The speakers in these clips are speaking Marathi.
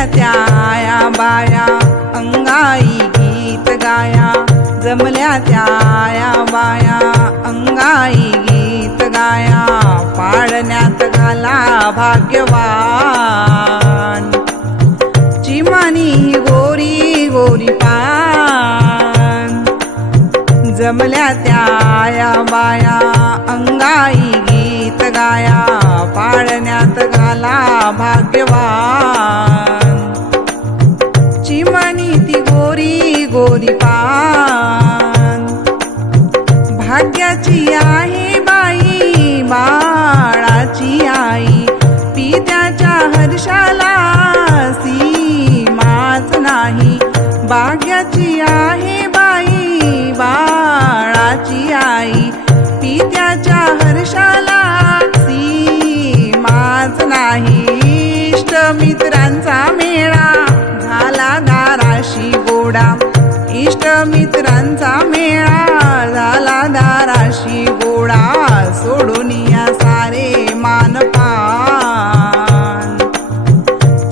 जमल्या त्या आया बाया अंगाई गीत गाया, जमल्या त्या आया बाया अंगाई गीत गाया, पाळण्यात घाला भाग्यवान, चिमणी गोरी गोरी पान, जमल्या त्या आया बाया अंगाई गीत गाया, पाळण्यात घाला भाग्यवान, चिमणी ती गोरी गोरी पान, भाग्याची आहे बाई बाळाची आई, पित्याच्या हर्षाला सीमाच नाही, भाग्याची आहे बाई बाळाची आई, पित्याच्या हर्षाला सीमाच नाही, इष्ट मित्रांचा मेळा झाला दाराशी गोडा, इष्ट मित्रांचा मेळा झाला दाराशी गोडा, सोडून या सारे मानपान,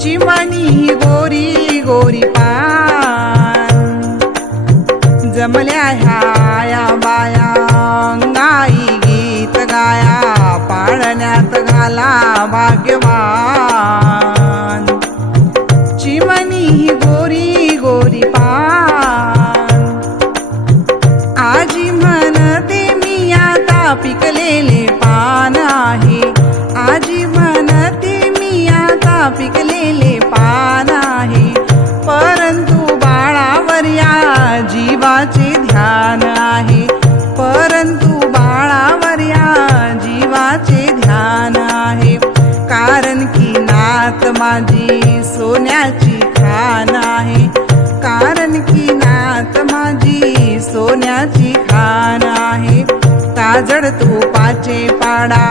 चिमणी गोरी गोरी पान, जमल्या ह्या बाया अंगाई गीत गाया, पाळण्यात घाला भाग्यवान, चिमणी गोरी गोरी पान, आजी म्हणते मी आता पिकलेले पान आहे, आजी म्हणते मी आता पिकलेले पान आहे, परंतु बाळावर या जीवाचे ध्यान आहे, परंतु बाळावर या जीवाचे ध्यान आहे, कारण की नात माझी सोन्याची खान आहे, कारण की नात माझी सोन्याची खान आहे, काजळ तुपाचे पाडा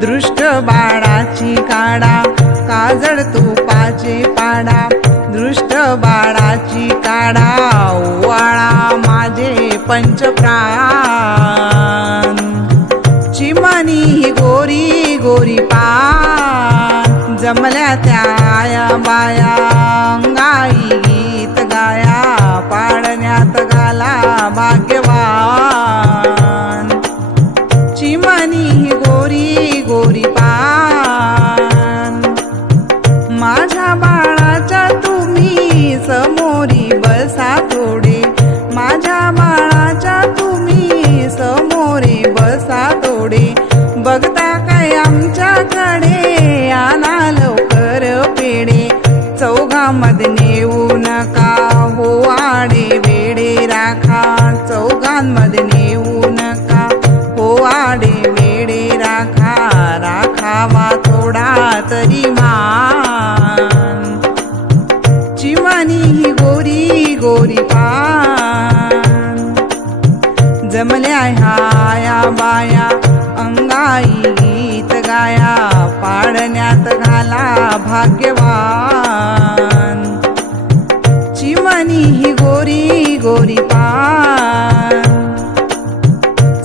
दृष्ट बाळाची काढा, काजळ तुपाचे पाडा दृष्ट बाळाची काढा, ओवाळा माझे पंचप्राण, चिमणी गोरी गोरी पान, जमल्या त्या आया बाया अंगाई गीत गाया, पाळण्यात घाला भाग्यवान, चिमणी गोरी गोरी पान, माझ्या बाळाच्या तुम्ही समोरी बसा थोडे, माझ्या बाळाच्या तुम्ही समोरे बसा थोडे, बघता काय आमच्याकडे आणा लवकर पेढे, चौघांमध्ये नेऊ नका हो आडे वेडे राखा, चौघांमध्ये नेऊ नका हो आडे वेडे राखा, राखावा थोडा तरी मान, चिमणी गोरी गोरी पान, जमल्या ह्या बाया अंगाई गीत गाया, पाळण्यात घाला भाग्यवान, चिमणी गोरी गोरी पान,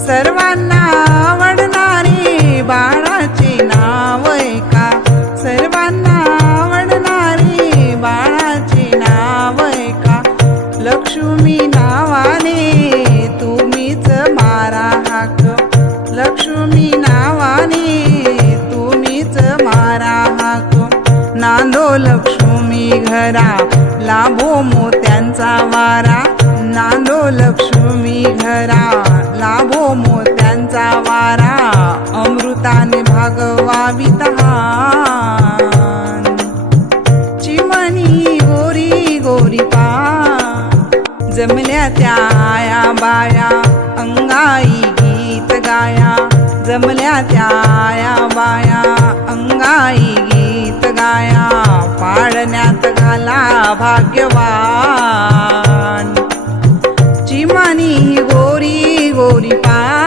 सर्वांना आवडणारे बाळाचे नाव ऐका, सर्वांना आवडणारे बाळाचे नाव ऐका, लक्ष्मी नावाने तुम्हीच मारा हाक, लक्ष्मी नावाने तुम्हीच मारा हाक, नांदो लक्ष्मी घरा लाभो मोत्यांचा वारा, नांदो लक्ष्मी घरा लाभो मोत्यांचा वारा, अमृताने भागवावी तहान, चिमणी गोरी गोरी पान, जमल्या त्या आया बाया अंगाई गीत गाया, जमल्या त्या आया बाया अंगाई गीत गाया, पाळण्यात घाला भाग्यवान, चिमणी गोरी गोरी पान.